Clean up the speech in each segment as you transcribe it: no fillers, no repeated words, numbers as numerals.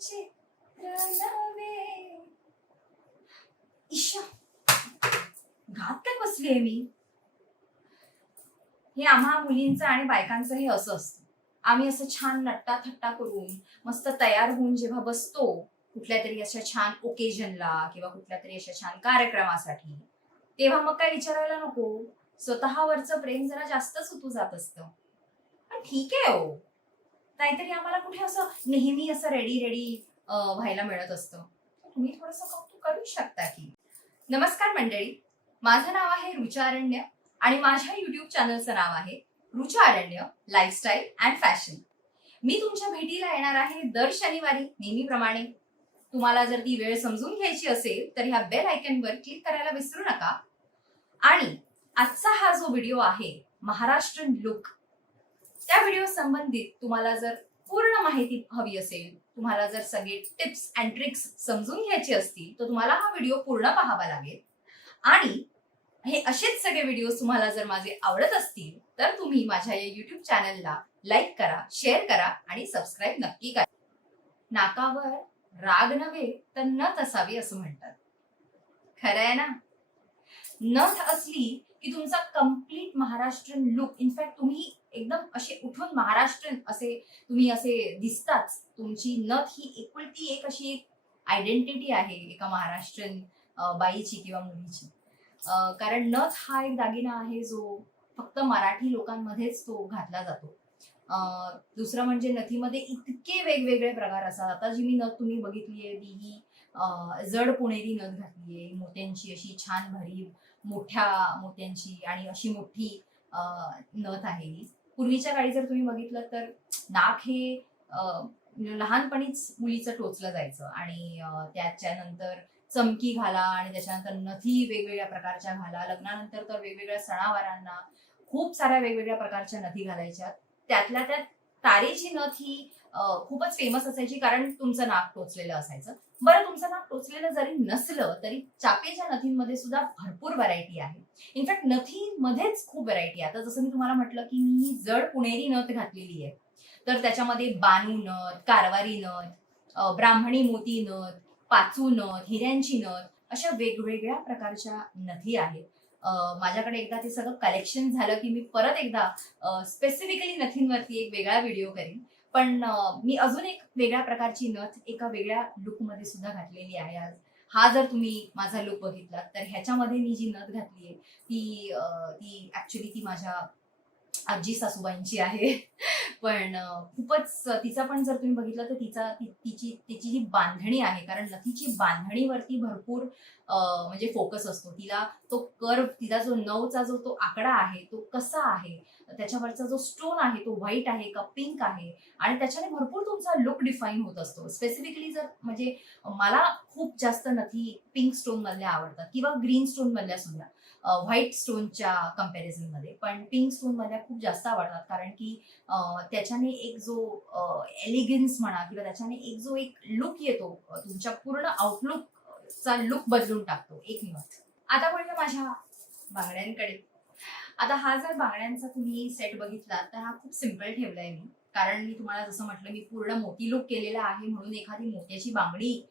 विचित्र नव्हे. ईशा, घात काय बसलीये मी. हे आम्हा मुलींचं आणि बायकांचं हे असं असतं. आम्ही असं छान नट्टा थट्टा करून मस्त तयार होऊन जेव्हा बसतो कुठल्या तरी अशा छान ओकेजनला किंवा कुठल्या तरी अशा छान कार्यक्रमासाठी, तेव्हा मग काय विचारायला नको, स्वतःवरचं प्रेम जरा जास्तच उतू जात असतं. पण ठीक आहे हो, नाहीतरी आम्हाला कुठे असं नेहमी असं रेडी रेडी व्हायला मिळत असतं. तुम्ही थोडंसं कौतुक करू शकता की. नमस्कार मंडळी, माझं नाव आहे रुचा अरण्य आणि माझ्या युट्यूब चॅनलचं नाव आहे रुचा अरण्य लाईफस्टाईल अँड फॅशन. मी तुमच्या भेटीला येणार आहे दर शनिवारी नेहमीप्रमाणे. तुम्हाला जर ती वेळ समजून घ्यायची असेल तर ह्या बेल आयकॉनवर क्लिक करायला विसरू नका. आणि आजचा हा जो व्हिडिओ आहे महाराष्ट्रीयन लुक, त्या व्हिडिओ संबंधित तुम्हाला जर पूर्ण माहिती हवी असेल, तुम्हाला जर सगळे टिप्स अँड ट्रिक्स समजून घ्यायचे असतील तर तुम्हाला हा व्हिडिओ पूर्ण पाहावा लागेल. आणि हे असेच सगळे व्हिडिओ तुम्हाला जर माझे आवडत असतील तर तुम्ही माझ्या या युट्यूब चॅनलला लाईक करा, शेअर करा आणि सबस्क्राईब नक्की करा. नाकावर राग नव्हे तर नथ असावी असं म्हणतात. खरं आहे ना? नथ असली की तुमचा कम्प्लीट महाराष्ट्रीयन लुक, इनफॅक्ट तुम्ही एकदम असे उठून महाराष्ट्रीयन असे तुम्ही असे दिसताच. तुमची नथ ही एकुलती एक अशी एक आयडेंटिटी आहे एका महाराष्ट्रीयन बाईची किंवा मुलीची. कारण नथ हा एक दागिना आहे जो फक्त मराठी लोकांमध्येच तो घातला जातो. दुसरं म्हणजे नथीमध्ये इतके वेगवेगळे प्रकार असतात. आता जी मी नथ तुम्ही बघितली आहे ती ही जड पुणेरी नथ घातली आहे, मोत्यांची अशी छान भरीव मोठ्या मोत्यांची आणि अशी मोठी नथ आहे ही. पूर्वीच्या काळी जर तुम्ही बघितलं तर नाक हे लहानपणीच मुलीचं टोचलं जायचं आणि त्याच्यानंतर चमकी घाला आणि त्याच्यानंतर नथी वेगवेगळ्या प्रकारच्या घाला. लग्नानंतर तर वेगवेगळ्या सणावारांना खूप साऱ्या वेगवेगळ्या प्रकारच्या नथी घालायच्या. त्यातल्या त्यात तारेची नथ ही खूपच फेमस असायची कारण तुमचं नाक टोचलेलं असायचं. बरं, तुमचं नाक टोचलेलं जरी नसलं तरी चापेच्या नथींमध्ये सुद्धा भरपूर व्हरायटी आहे. इनफॅक्ट नथीमध्येच खूप व्हरायटी आहे. आता जसं मी तुम्हाला म्हटलं की मी जड पुणेरी नथ घातलेली आहे, तर त्याच्यामध्ये बानू नथ, कारवारी नथ, ब्राह्मणी मोती नथ, पाचू नथ, हिऱ्यांची नथ, अशा वेगवेगळ्या प्रकारच्या नथी आहेत. माझ्याकडे एकदा ते सगळं कलेक्शन झालं की मी परत एकदा स्पेसिफिकली नथींवरती एक वेगळा व्हिडिओ करीन. पण मी अजून एक वेगळ्या प्रकारची नथ एका वेगळ्या लुकमध्ये सुद्धा घातलेली आहे आज. हा जर तुम्ही माझा लुक बघितला तर ह्याच्यामध्ये मी जी नथ घातली आहे ती ऍक्च्युली ती माझ्या आजी सासूबाईंची आहे. पण खूपच तिचा पण जर तुम्ही बघितलं तर तिची जी बांधणी आहे, कारण नथीची बांधणीवरती भरपूर म्हणजे फोकस असतो. तिला तो कर्व, तिचा जो 9चा जो तो आकडा आहे तो कसा आहे, त्याच्यावरचा जो स्टोन आहे तो व्हाईट आहे का पिंक आहे, आणि त्याच्याने भरपूर तुमचा लुक डिफाईन होत असतो. स्पेसिफिकली जर म्हणजे मला खूप जास्त नथी पिंक स्टोन मधल्या आवडतात किंवा ग्रीन स्टोन मधल्या सुद्धा, व्हाईट स्टोनच्या कम्पॅरिझन मध्ये. पण पिंक स्टोन मधल्या खूप जास्त आवडतात कारण की त्याच्याने एक जो एलिगन्स म्हणा किंवा त्याच्याने एक जो एक लुक येतो, तुमच्या पूर्ण आउटलुकचा लुक बदलून टाकतो एक नथ. आता बोलूया माझ्या बांगड्यांकडे. आता हा जर बांगड्यांचा तुम्ही सेट बघितला तर हा खूप सिम्पल ठेवलाय मी, कारण मी तुम्हाला जसं म्हटलं मी पूर्ण मोती लुक केलेला आहे म्हणून एखादी मोत्याची बांगडी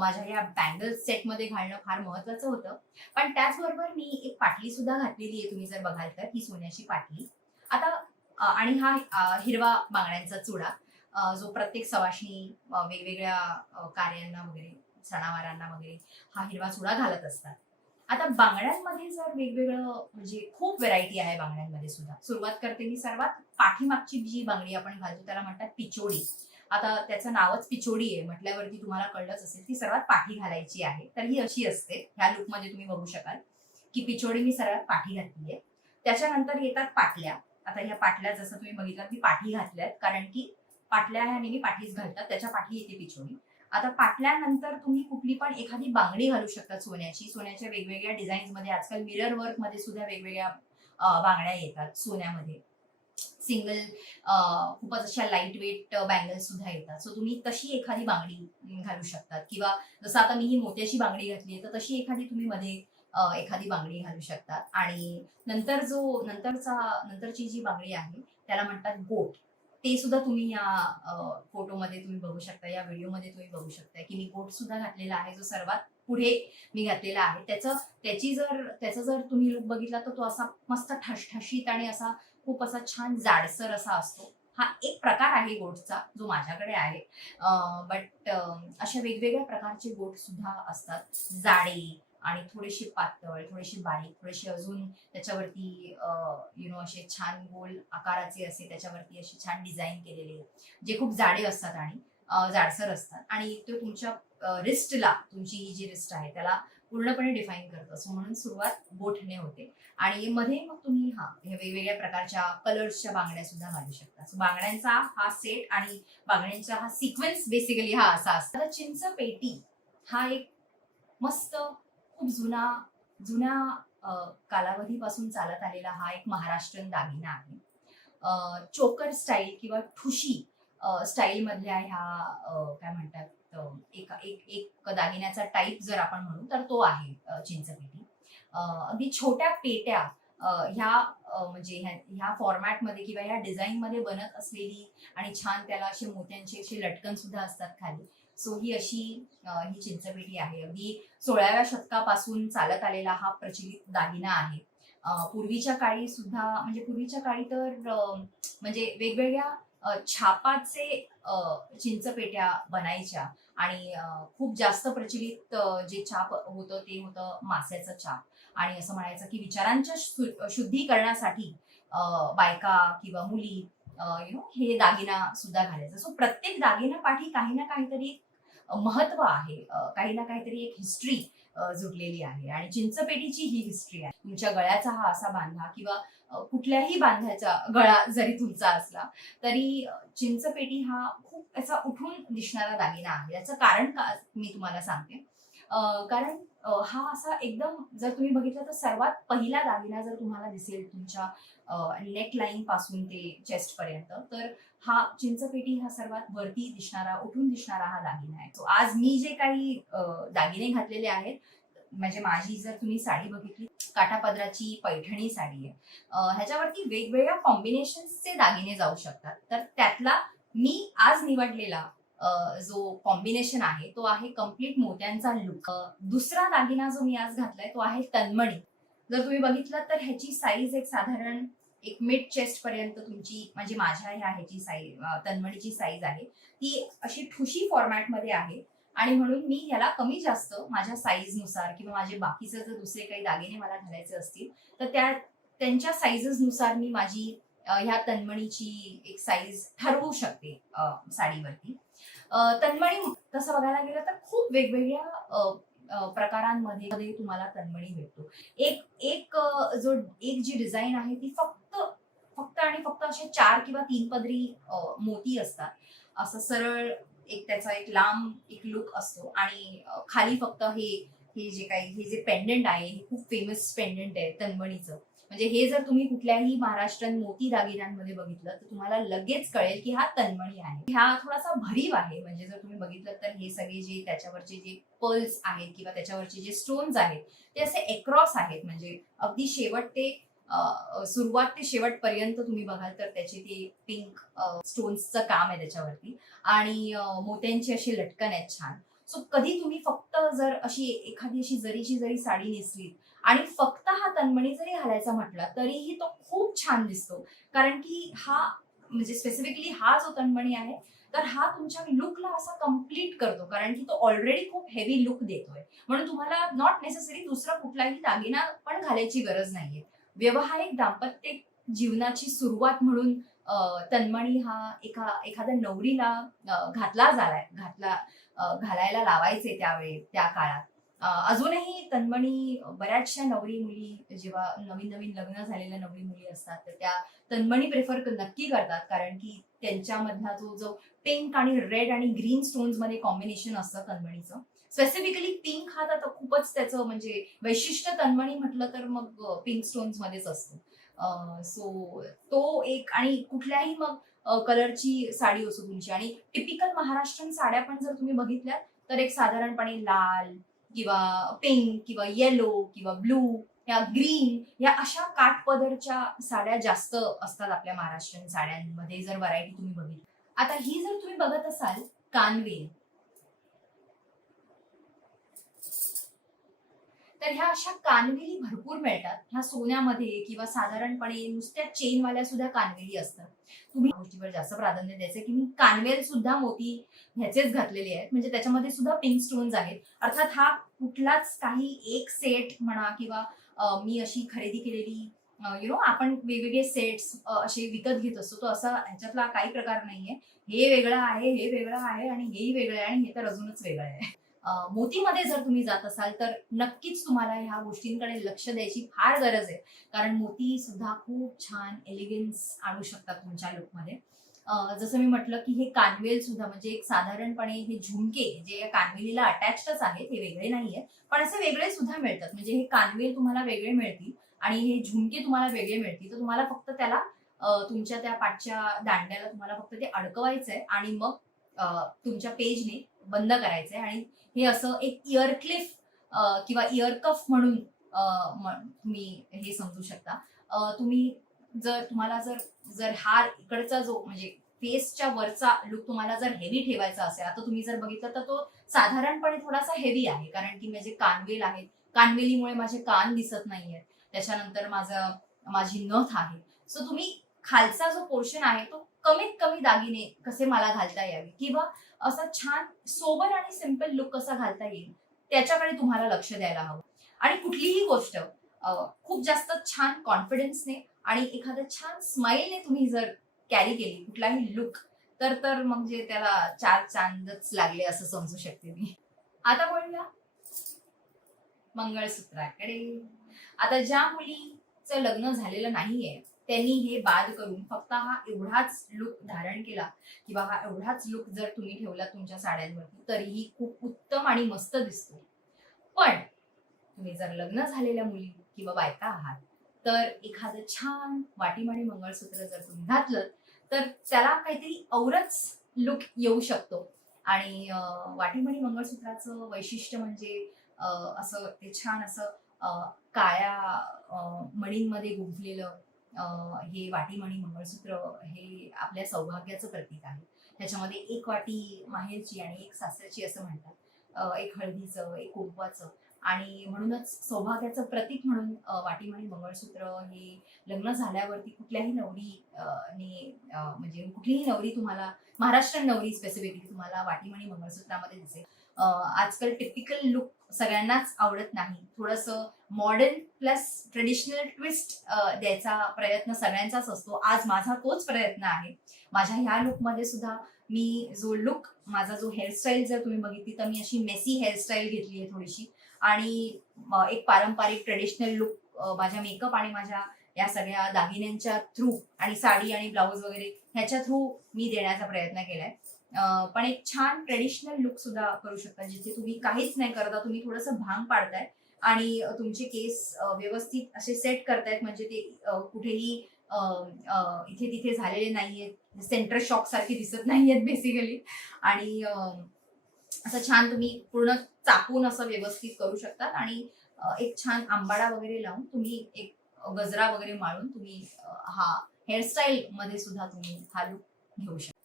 माझ्या या बँगल सेटमध्ये घालणं फार महत्वाचं होतं. पण त्याचबरोबर मी एक पाटली सुद्धा घातलेली आहे, तुम्ही जर बघाल तर ही सोन्याची पाटली. आता आणि हा हिरवा बांगड्यांचा चुडा, जो प्रत्येक सवाष्णी वेगवेगळ्या कार्यांना वगैरे सणावारांना वगैरे हा हिरवा चुडा घालत असतात. आता बांगड्यांमध्ये जर वेगवेगळं म्हणजे खूप व्हरायटी आहे बांगड्यांमध्ये सुद्धा. सुरुवात करते मी सर्वात पाठीमागची जी बांगडी आपण घालतो त्याला म्हणतात पिचोडी. आता त्याचं नावच पिचोडी आहे म्हटल्यावरती तुम्हाला कळलंच असेल ती सर्वात पाठी घालायची आहे. तर ही अशी असते, ह्या लुकमध्ये तुम्ही बघू शकाल की पिचोडी मी सर्वात पाठी घातली आहे. त्याच्यानंतर येतात पाटल्या. आता ह्या पाटल्या जसं तुम्ही बघितलं मी पाठी घातल्यात कारण की पाटल्या ह्या नेहमी पाठीच घालतात, त्याच्या पाठी येते पिचोडी. आता पाटल्यानंतर तुम्ही कुठली पण एखादी बांगडी घालू शकता सोन्याची. सोन्याच्या वेगवेगळ्या डिझाईन्स मध्ये, आजकाल मिरर वर्क मध्ये सुद्धा वेगवेगळ्या बांगड्या येतात सोन्यामध्ये. सिंगल खूपच अशा लाईट वेट बँगल्स सुद्धा येतात. सो तुम्ही तशी एखादी बांगडी घालू शकतात किंवा जसं आता मी ही मोत्याची बांगडी घातली आहे तर तशी एखादी तुम्ही मध्ये एखादी बांगडी घालू शकतात. आणि नंतरची जी बांगडी आहे त्याला म्हणतात गोट. ते सुद्धा तुम्ही या फोटोमध्ये तुम्ही बघू शकता, या व्हिडिओमध्ये तुम्ही बघू शकता की मी कोट सुद्धा घातलेला आहे, जो सर्वात पुढे मी घातलेला आहे. त्याचा जर तुम्ही लुक बघितला तर तो असा मस्त ठसठशीत आणि असा खूप असा छान जाडसर असा असतो. हा एक प्रकार आहे गोटचा जो माझ्याकडे आहे. बट अशा वेगवेगळ्या प्रकारचे गोट सुद्धा असतात. जाडे आणि थोडेसे पातळ, थोडेसे बारीक, थोडेसे अजून त्याच्यावरती असे छान गोल आकाराचे असे त्याच्यावरती असे छान डिझाईन केलेले, जे खूप जाडे असतात आणि जाडसर असतात आणि ते तुमच्या रिस्टला, तुमची ही जी रिस्ट आहे त्याला पूर्णपणे डिफाईन करत असो. म्हणून सुरुवात बोटने होते आणि मध्ये मग तुम्ही हे वेगवेगळ्या प्रकारच्या कलर्सच्या बांगड्या सुद्धा घालू शकता. सो बांगड्यांचा हा सेट आणि बांगड्यांचा हा सिक्वेन्स बेसिकली हा असा असतो. आता चिंच पेटी हा एक मस्त खूप जुना जुन्या कालावधीपासून चालत आलेला हा एक महाराष्ट्रीयन दागिना आहे. चोकर स्टाईल किंवा ठुशी स्टाईल मधल्या ह्या काय म्हणतात, एक एक एक दागिन्याचा टाईप जर आपण म्हणू तर तो आहे चिंचपेटी. अगदी छोट्या पेट्या ह्या म्हणजे ह्या फॉर्मॅटमध्ये किंवा ह्या डिझाईनमध्ये बनत असलेली आणि छान त्याला असे मोत्यांचे असे लटकन सुद्धा असतात खाली. सो ही अशी ही चिंचपेटी आहे. अगदी 16व्या शतकापासून चालत आलेला हा प्रचलित दागिना आहे. पूर्वीच्या काळी सुद्धा म्हणजे पूर्वीच्या काळी तर म्हणजे वेगवेगळ्या छापाचे चिंचपेट्या बनायच्या आणि खूप जास्त प्रचलित जे छाप होतं ते होतं मास्याचं छाप. आणि असं म्हणायचं की विचारांच्या शुद्धीकरणासाठी बायका किंवा मुली हे दागिना सुद्धा घालायचं. सो प्रत्येक दागिना पाठी काही ना काहीतरी महत्व आहे, काही ना काहीतरी एक हिस्ट्री जुडलेली आहे आणि चिंचपेटीची ही हिस्ट्री आहे. तुमच्या गळ्याचा हा असा बांधा किंवा कुठल्याही बांध्याचा गळा जरी तुमचा असला तरी चिंचपेटी हा खूप असा उठून दिसणारा दागिना आहे. याचं कारण का मी तुम्हाला सांगते. कारण हा असा एकदम जर तुम्ही बघितलं तर सर्वात पहिला दागिना जर तुम्हाला दिसेल तुमच्या नेक लाईन पासून ते चेस्ट पर्यंत, तर हा चिंचपेटी हा सर्वात वरती दिसणारा, उठून दिसणारा हा दागिना आहे. सो आज मी जे काही दागिने घातलेले आहेत, म्हणजे माझी जर तुम्ही साडी बघितली, काठापदराची पैठणी साडी आहे. ह्याच्यावरती वेगवेगळ्या कॉम्बिनेशन्सचे दागिने जाऊ शकतात. तर त्यातला मी आज निवडलेला जो कॉम्बिनेशन आहे तो आहे कम्प्लीट मोत्यांचा लुक. दुसरा दागिना जो मी आज घातलाय तो आहे तन्मणी. जर तुम्ही बघितलं तर ह्याची साईज एक साधारण एक मिड चेस्ट पर्यंत तुमची, म्हणजे माझ्या ह्याची साईज, तन्मणीची साईज आहे ती अशी ठुशी फॉर्मॅटमध्ये आहे आणि म्हणून मी ह्याला कमी जास्त माझ्या साईज नुसार किंवा माझे बाकीचे जर दुसरे काही दागिने मला घालायचे असतील तर त्यांच्या साईजेस नुसार मी माझी ह्या तन्मणीची एक साईज ठरवू शकते साडीवरती. तन्मणी तसं बघायला गेलं तर खूप वेगवेगळ्या प्रकारांमध्ये तुम्हाला तन्मणी भेटतो. एक एक एक जी डिझाईन आहे ती फक्त फक्त आणि फक्त असे 4 किंवा 3 पदरी मोती असतात. असं सरळ एक त्याचा एक लांब एक लुक असतो आणि खाली फक्त हे हे जे पेंडंट आहे हे खूप फेमस पेंडंट आहे तन्मणीचं. म्हणजे हे जर तुम्ही कुठल्याही महाराष्ट्रीयन मोती दागिन्यांमध्ये बघितलं तर तुम्हाला लगेच कळेल की हा तन्मणी आहे. हा थोडासा भरीव आहे. म्हणजे जर तुम्ही बघितलं तर हे सगळे जे त्याच्यावरचे जे पर्ल्स आहेत किंवा त्याच्यावरचे जे स्टोन्स आहेत ते असे एक्रॉस आहेत. म्हणजे अगदी शेवट ते सुरुवात ते शेवटपर्यंत तुम्ही बघाल तर त्याचे ते पिंक स्टोन्सचं काम आहे त्याच्यावरती आणि मोत्यांची अशी लटकन आहेत छान. सो कधी तुम्ही फक्त जर अशी एखादी अशी जरीची जरी साडी नेसली आणि फक्त हा तन्मणी जरी घालायचा म्हटला तरीही तो खूप छान दिसतो. कारण की हा म्हणजे स्पेसिफिकली हा जो तन्मणी आहे तर हा तुमच्या लुकला असा कम्प्लीट करतो. कारण की तो ऑलरेडी खूप हेवी लुक देतोय. म्हणून तुम्हाला नॉट नेसेसरी दुसरा कुठलाही दागिना पण घालायची गरज नाहीये. व्यावहारिक दाम्पत्य जीवनाची सुरुवात म्हणून तन्मणी हा एखाद्या नवरीला घालायला लावायचे त्यावेळी त्या काळात. अजूनही तन्मणी बऱ्याचशा नवरी मुली जेव्हा नवीन नवीन लग्न झालेल्या नवरी मुली असतात तर त्या तन्मणी प्रेफर नक्की करतात. कारण की त्यांच्यामधला जो पिंक आणि रेड आणि ग्रीन स्टोन्स मध्ये कॉम्बिनेशन असतं तन्मणीचं. स्पेसिफिकली पिंक हा तर खूपच त्याचं म्हणजे वैशिष्ट्य तन्मणी म्हटलं तर मग पिंक स्टोन्स मध्येच असतो. सो तो एक आणि कुठल्याही मग कलरची साडी असो तुमची. आणि टिपिकल महाराष्ट्रीयन साड्या पण जर तुम्ही बघितल्या तर एक साधारणपणे लाल किंवा पिंक किंवा येलो किंवा ब्लू ह्या ग्रीन, या अशा काठपदरच्या साड्या जास्त असतात आपल्या महाराष्ट्रीयन साड्यांमध्ये, जर व्हरायटी तुम्ही बघितली. आता ही जर तुम्ही बघत असाल कानवेल, तर ह्या अशा कानवेली भरपूर मिळतात. ह्या सोन्यामध्ये किंवा साधारणपणे नुसत्या चेनवाल्या सुद्धा कानवेली असतात. तुम्ही गोष्टीवर जास्त प्राधान्य द्यायचं की मी कानवेल सुद्धा मोती ह्याचेच घातलेले आहेत, म्हणजे त्याच्यामध्ये सुद्धा पिंक स्टोन्स आहेत. अर्थात हा कुठलाच काही एक सेट म्हणा किंवा मी अशी खरेदी केलेली आपण वेगवेगळे सेट्स असे विकत घेत असतो, तो असा ह्याच्यातला काही प्रकार नाहीये. हे वेगळं आहे, हे वेगळं आहे आणि हेही वेगळं आहे आणि हे तर अजूनच वेगळं आहे. मोतीमध्ये जर तुम्ही जात असाल तर नक्कीच तुम्हाला ह्या गोष्टींकडे लक्ष द्यायची फार गरज आहे, कारण मोती सुद्धा खूप छान एलिगन्स आणू शकतात तुमच्या लुकमध्ये. जसं मी म्हटलं की हे कानवेल सुद्धा म्हणजे एक साधारणपणे हे झुमके जे या कानवेलीला अटॅचडच आहेत, हे वेगळे नाहीये, पण असे वेगळे सुद्धा मिळतात. म्हणजे हे कानवेल तुम्हाला वेगळे मिळतील आणि हे झुमके तुम्हाला वेगळे मिळतील. तर तुम्हाला फक्त त्याला तुमच्या त्या पाठच्या दांड्याला तुम्हाला फक्त ते अडकवायचंय आणि मग तुमच्या पेजने बंद करायचंय आणि हे असं एक इयर क्लिफ किंवा इयर कफ म्हणून तुम्ही हे समजू शकता. तुम्ही तुम्हाला जर जर हा इकडचा जो म्हणजे फेसच्या वरचा लुक तुम्हाला जर हेवी ठेवायचा असेल, आता तुम्ही जर बघितलं तर तो साधारणपणे थोडासा हेवी आहे, कारण की माझे कानवेल आहेत, कानवेलीमुळे माझे कान दिसत नाहीयेत, त्याच्यानंतर माझी नथ आहे. सो तुम्ही खालचा जो पोर्शन आहे तो कमीत कमी दागिने कसे मला घालता यावे किंवा असा छान सोबर आणि सिंपल लुक कसा घालता येईल त्याच्याकडे तुम्हाला लक्ष द्यायला हवं. आणि कुठलीही गोष्ट खूप जास्त छान कॉन्फिडन्सने आणि एखाद्या छान स्माईलने तुम्ही जर कॅरी केली कुठलाही लुक, तर म्हणजे त्याला चार चांदच लागले असं समजू शकते मी. आता बोलूया मंगळसूत्राकडे. आता ज्या मुलीचं लग्न झालेलं नाहीये त्यांनी हे बाद करून फक्त हा एवढाच लुक धारण केला किंवा हा एवढाच लुक जर तुम्ही ठेवला तुमच्या साड्यांवरती तरीही खूप उत्तम आणि मस्त दिसतो. पण तुम्ही जर लग्न झालेल्या मुली किंवा बायका आहात तर एखादं छान वाटीमणी मंगळसूत्र जर तुम्ही घातलं तर त्याला काहीतरी औरच लुक येऊ शकतो. आणि वाटीमणी मंगळसूत्राचं वैशिष्ट्य म्हणजे असं ते छान असं काळ्या मणींमध्ये गुंफलेलं हे वाटीमणी मंगळसूत्र हे आपल्या सौभाग्याचं प्रतीक आहे. त्याच्यामध्ये एक वाटी माहेरची आणि एक सासऱ्याची असं म्हणतात, एक हळदीचं, एक कुंकवाचं, आणि म्हणूनच सौभाग्याचं प्रतीक म्हणून वाटीमणी मंगळसूत्र हे लग्न झाल्यावरती कुठल्याही नवरी म्हणजे कुठलीही नवरी तुम्हाला, महाराष्ट्रीयन नवरी स्पेसिफिकली तुम्हाला वाटीमणी मंगळसूत्रामध्ये दिसेल. आजकाल टिपिकल लुक सगळ्यांनाच आवडत नाही, थोडंसं मॉडर्न प्लस ट्रेडिशनल ट्विस्ट द्यायचा प्रयत्न सगळ्यांचाच असतो. आज माझा तोच प्रयत्न आहे. माझ्या ह्या लुकमध्ये सुद्धा मी माझा जो हेअरस्टाईल जर तुम्ही बघितली तर मी अशी मेसी हेअरस्टाईल घेतली आहे थोडीशी, आणि एक पारंपरिक ट्रेडिशनल लुक माझ्या मेकअप आणि माझ्या या सगळ्या दागिन्यांच्या थ्रू आणि साडी आणि ब्लाऊज वगैरे ह्याच्या थ्रू मी देण्याचा प्रयत्न केलाय. पण एक छान ट्रेडिशनल लुक सुद्धा करू शकता जिथे तुम्ही काहीच नाही करता, तुम्ही थोडंसं भांग पाडताय आणि तुमचे केस व्यवस्थित असे सेट करतायत, म्हणजे ते कुठेही इथे तिथे झालेले नाहीयेत, सेंटर शॉक सारखे दिसत नाहीयेत बेसिकली. आणि असं छान तुम्ही पूर्ण चापून असं व्यवस्थित करू शकतात आणि एक छान आंबाडा वगैरे लावून तुम्ही एक गजरा वगैरे माळून तुम्ही हा हेअरस्टाईल मध्ये सुद्धा तुम्ही हा लुक घेऊ शकता.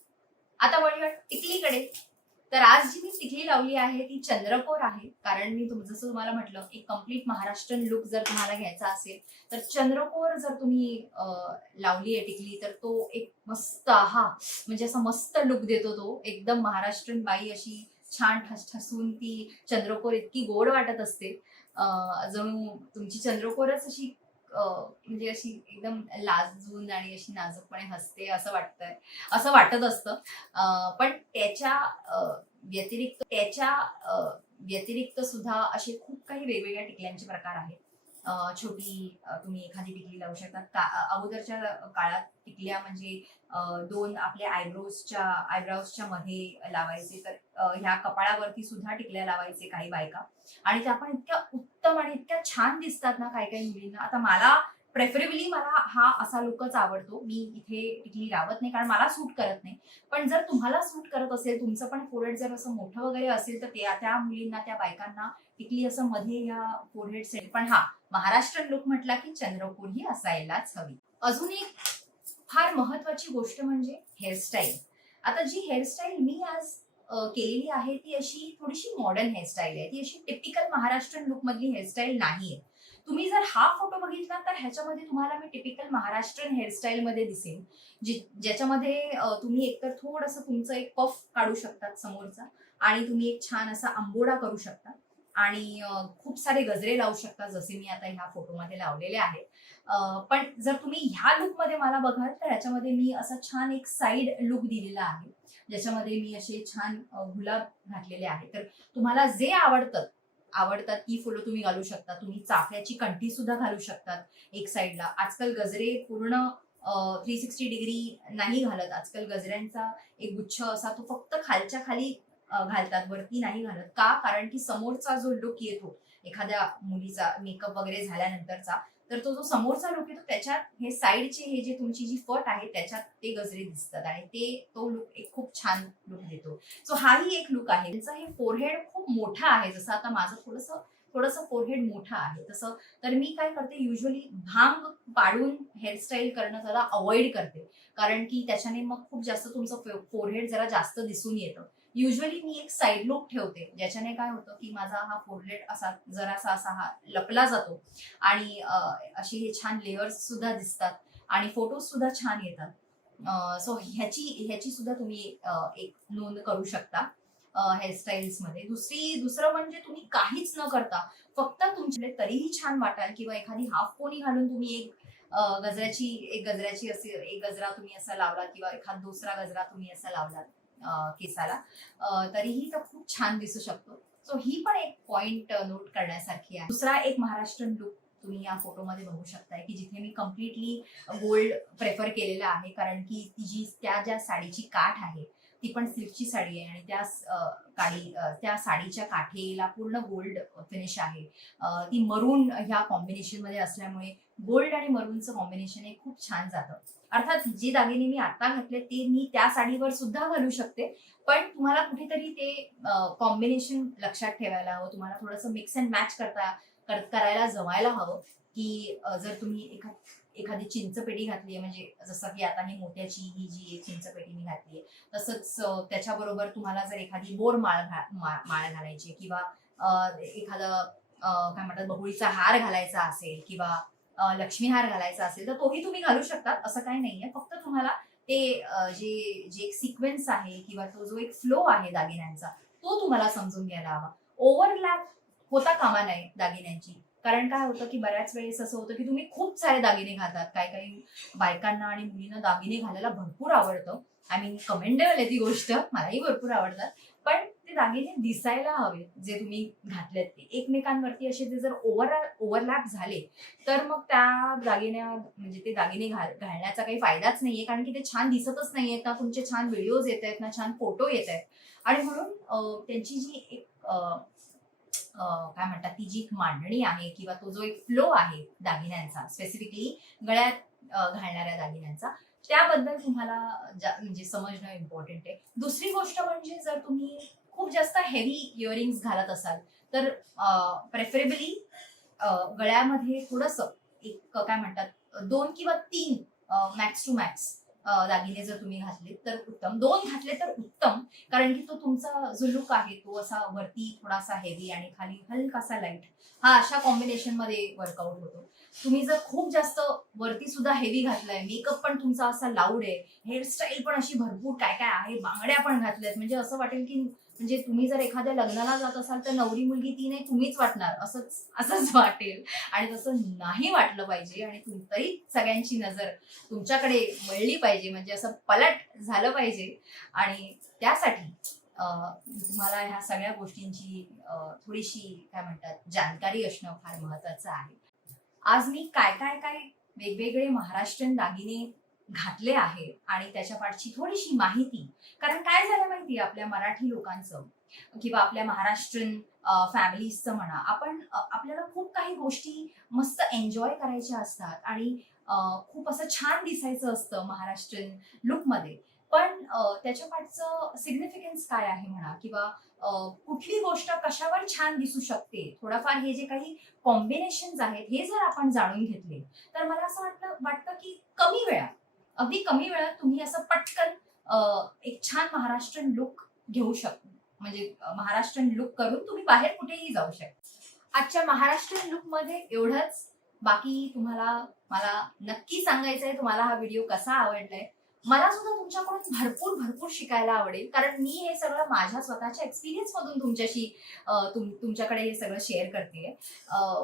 आता वळूया टिकलीकडे. तर आज जी मी टिकली लावली आहे ती चंद्रकोर आहे, कारण मी जसं तुम्हाला म्हटलं एक कम्प्लीट महाराष्ट्रीयन लुक जर तुम्हाला घ्यायचा असेल तर चंद्रकोर जर तुम्ही लावली आहे टिकली तर तो एक मस्त म्हणजे असा मस्त लुक देतो. तो एकदम महाराष्ट्रीयन बाई अशी छान ठसठसून ती चंद्रकोर इतकी गोड वाटत असते, जणू तुमची चंद्रकोरच अशी म्हणजे अशी एकदम लाजून आणि अशी नाजूकपणे हसते असं वाटत असतं. पण व्यतिरिक्त सुद्धा असे खूप काही वेगवेगळ्या टिकल्यांचे प्रकार आहेत. छोटी तुम्ही एखादी टिकली लावू शकता. अगोदरच्या काळात टिकल्या म्हणजे दोन आपल्या आयब्राऊजच्या मध्ये लावायचे, तर ह्या कपाळावरती सुद्धा टिकल्या लावायचे काही बायका, आणि त्या पण इतक्या उत्तम आणि इतक्या छान दिसतात ना काही काही मुलींना. आता मला प्रेफरेबली मला हा असा लुकच आवडतो. मी इथे टिकली लावत नाही कारण मला सूट करत नाही. पण जर तुम्हाला सूट करत असेल, तुमचं पण फोरहेड जर असं मोठं वगैरे असेल, तर त्या मुलींना, त्या बायकांना टिकली असं मध्ये ह्या फोरहेड सेट. पण हा महाराष्ट्रीयन लुक म्हटला की चंद्रकोर ही असायलाच हवी. अजून एक फार महत्वाची गोष्ट म्हणजे हेअरस्टाईल. आता जी हेअरस्टाईल मी आज केलेली आहे ती अशी थोडीशी मॉडर्न हेअरस्टाईल आहे. ती अशी टिपिकल महाराष्ट्रीयन लुक मधली हेअरस्टाईल नाहीये. तुम्ही जर हा फोटो बघितला तर ह्याच्यामध्ये तुम्हाला मी टिपिकल महाराष्ट्रीयन हेअरस्टाईल मध्ये दिसेन. ज्याच्यामध्ये तुम्ही एकतर थोडंसं तुमचं एक पफ काढू शकतात समोरचा आणि तुम्ही एक छान असा आंबोडा करू शकता आणि खूप सारे गजरे लावू शकता जसे मी आता ह्या फोटोमध्ये लावलेले आहेत. पण जर तुम्ही ह्या लुकमध्ये मला बघाल तर ह्याच्यामध्ये मी असा छान एक साईड लुक दिलेला आहे, ज्याच्यामध्ये मी असे छान गुलाब घातलेले आहे. तर तुम्हाला जे आवडतात ती फुलं तुम्ही घालू शकता. तुम्ही चाफ्याची कंठी सुद्धा घालू शकतात एक साईडला. आजकाल गजरे पूर्ण 360 डिग्री नाही घालत. आजकाल गजऱ्यांचा एक गुच्छ असा तो फक्त खालच्या खाली घालतात, वरती नाही घालत. का? कारण की समोरचा जो लुक येतो एखाद्या मुलीचा मेकअप वगैरे झाल्यानंतरचा, तर तो जो समोरचा लुक येतो त्याच्यात हे साईडचे हे जे तुमची जी फट आहे त्याच्यात ते गजरे दिसतात आणि तो लुक एक खूप छान लुक देतो. सो हाही एक लुक आहे. त्यांचं हे फोरहेड खूप मोठं आहे. जसं आता माझं थोडंसं थोडंसं फोरहेड मोठं आहे तसं. तर मी काय करते, युजली भांग पाडून हेअरस्टाईल करणं त्याला अवॉइड करते. कारण की त्याच्याने मग खूप जास्त तुमचं फोरहेड जरा जास्त दिसून येतं. युजली मी एक साईड लुक ठेवते, ज्याच्याने काय होतं की माझा हा फोरहेड असा जरासा असा हा लपला जातो आणि असे हे छान लेयर्स सुद्धा दिसतात आणि फोटोज सुद्धा छान येतात. सो ह्याची सुद्धा तुम्ही एक नोंद करू शकता हेअरस्टाईल्स मध्ये. दुसरं म्हणजे तुम्ही काहीच न करता फक्त तुमच्याकडे तरीही छान वाटाल किंवा एखादी हाफ पोनी घालून तुम्ही एक गजऱ्याची असे एक गजरा तुम्ही असा लावलात किंवा एखाद दुसरा गजरा तुम्ही असा लावलात केसाला, तरीही तो खूप छान दिसू शकतो. सो ही पण एक पॉइंट नोट करण्यासारखी आहे. दुसरा एक महाराष्ट्रीयन लुक तुम्ही या फोटोमध्ये बघू शकताय की जिथे मी कम्प्लिटली गोल्ड प्रेफर केलेला आहे, कारण की ज्या साडीची काठ आहे ती पण सिल्कची साडी आहे आणि त्या साडीच्या काठेला पूर्ण गोल्ड फिनिश आहे. ती मरून ह्या कॉम्बिनेशन मध्ये असल्यामुळे गोल्ड आणि मरूनचं कॉम्बिनेशन हे खूप छान जातं. अर्थात जे दागिने मी आता घातले ते मी त्या साडीवर सुद्धा घालू शकते, पण तुम्हाला कुठेतरी ते कॉम्बिनेशन लक्षात ठेवायला हवं. तुम्हाला थोडंसं मिक्स अँड मॅच करायला जमायला हवं की जर तुम्ही एखादी चिंचपेटी घातली, म्हणजे जसं की आता ही मोत्याची ही जी चिंचपेटी मी घातली आहे, तसंच त्याच्याबरोबर तुम्हाला जर एखादी बोर माळ घालायची किंवा एखादं काय म्हणतात बकुळीचा हार घालायचा असेल किंवा लक्ष्मीहार घालायचा असेल तर तोही तुम्ही घालू शकता. असं काही नाहीये. फक्त तुम्हाला ते जे एक सिक्वेन्स आहे किंवा तो जो एक फ्लो आहे दागिन्यांचा तो तुम्हाला समजून घ्यायला हवा. ओव्हरलॅप होता कामा नये दागिन्यांची. कारण काय होतं की बऱ्याच वेळेस असं होतं की तुम्ही खूप सारे दागिने घालतात. काही बायकांना आणि मुलींना दागिने घालायला भरपूर आवडतं. आय मीन कमेंडेबल आहे ती गोष्ट, मलाही भरपूर आवडतात. पण ते दागिने दिसायला हवे जे तुम्ही घातलेत ते एकमेकांवरती असे ते जर ओव्हरलॅप झाले तर मग म्हणजे ते दागिने घालण्याचा काही फायदाच नाहीये, कारण की ते छान दिसतच नाहीयेत ना, तुमचे छान व्हिडिओज येत आहेत ना, छान फोटो येत आहेत. आणि म्हणून त्यांची जी एक काय म्हणतात ती जी मांडणी आहे किंवा तो जो एक फ्लो आहे दागिन्यांचा, स्पेसिफिकली गळ्यात घालणाऱ्या दागिन्यांचा, त्याबद्दल तुम्हाला म्हणजे समजणं इम्पॉर्टंट आहे. दुसरी गोष्ट म्हणजे जर तुम्ही खूप जास्त हेवी इयरिंग्स घालत असाल तर प्रेफरेबली गळ्यामध्ये थोडंसं एक काय म्हणतात 2 किंवा 3 मॅक्स टू मॅक्स दागिने जर तुम्ही घातले तर उत्तम. 2 घातले तर उत्तम, कारण की तो तुमचा जो लुक आहे तो असा वरती थोडासा हेवी आणि खाली हलकासा लाईट, हा अशा कॉम्बिनेशन मध्ये वर्कआउट होतो. तुम्ही जर खूप जास्त वरती सुद्धा हेवी घातलाय, मेकअप पण तुमचा असा लाऊड आहे, हेअरस्टाईल पण अशी भरपूर काय काय आहे, बांगड्या पण घातल्यात, म्हणजे असं वाटेल की म्हणजे तुम्ही जर एखाद्या लग्नाला जात असाल तर नवरी मुलगी ती नाही तुम्हीच वाटणार, असंच वाटेल. आणि तसं नाही वाटलं पाहिजे आणि तरी सगळ्यांची नजर तुमच्याकडे वळली पाहिजे, म्हणजे असं पलट झालं पाहिजे. आणि त्यासाठी तुम्हाला ह्या सगळ्या गोष्टींची थोडीशी काय म्हणतात जानकारी असणं फार महत्वाचं आहे. आज मी काय वेगवेगळे महाराष्ट्रीयन दागिने घातले आहेत आणि त्याच्या पाठची थोडीशी माहिती. कारण काय झालं माहितीये, आपल्या मराठी लोकांचं किंवा आपल्या महाराष्ट्रीयन फॅमिलीजचं म्हणा, आपल्याला खूप काही गोष्टी मस्त एन्जॉय करायच्या असतात आणि खूप असं छान दिसायचं असतं महाराष्ट्रीयन लुकमध्ये. पण त्याच्या पाठचं सिग्निफिकन्स काय आहे म्हणा, किंवा कुठली गोष्ट कशावर छान दिसू शकते, थोडाफार हे जे काही कॉम्बिनेशन्स आहेत हे जर आपण जाणून घेतले, तर मला असं वाटतं की अगदी कमी वेळात तुम्ही असं पटकन एक छान महाराष्ट्रीयन लुक घेऊ शकता. म्हणजे महाराष्ट्रीयन लुक करून तुम्ही बाहेर कुठेही जाऊ शकता. आजच्या महाराष्ट्रीयन लुकमध्ये एवढंच. बाकी मला नक्की सांगायचंय तुम्हाला हा व्हिडिओ कसा आवडलाय. मला सुद्धा तुमच्याकडून भरपूर भरपूर शिकायला आवडेल, कारण मी हे सगळं माझ्या स्वतःच्या एक्सपिरियन्स मधून तुमच्याकडे हे सगळं शेअर करते.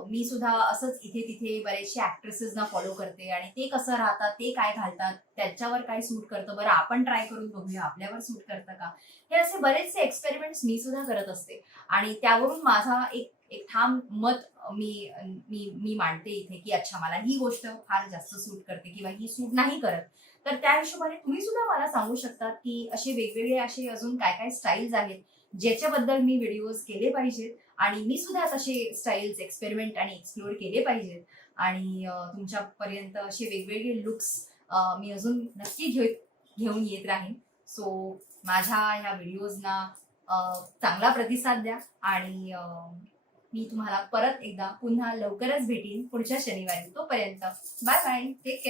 मी सुद्धा असंच इथे तिथे बरेचसे ऍक्ट्रेसेसना फॉलो करते आणि ते कसं राहतात, ते काय घालतात, त्यांच्यावर काय सूट करतं, बरं आपण ट्राय करून बघूया आपल्यावर सूट करतं का. हे असे बरेचसे एक्सपेरिमेंट्स मी सुद्धा करत असते आणि त्यावरून माझा एक एक ठाम मत मी मी मी मांडते इथे, की अच्छा मला ही गोष्ट फार जास्त सूट करते किंवा ही सूट नाही करत. तर त्या हिशोबाने तुम्ही सुद्धा मला सांगू शकतात की असे वेगवेगळे असे अजून काय काय स्टाईल्स आहेत ज्याच्याबद्दल मी व्हिडिओज केले पाहिजेत आणि मी सुद्धा तसे स्टाईल्स एक्सपेरिमेंट आणि एक्सप्लोर केले पाहिजेत आणि तुमच्यापर्यंत असे वेगवेगळे लुक्स मी अजून नक्की घेऊन येत राहीन. सो माझ्या ह्या व्हिडिओजना चांगला प्रतिसाद द्या आणि मी तुम्हाला परत एकदा पुन्हा लवकरच भेटीन पुढच्या शनिवारी. तोपर्यंत बाय बाय, टेक केअर.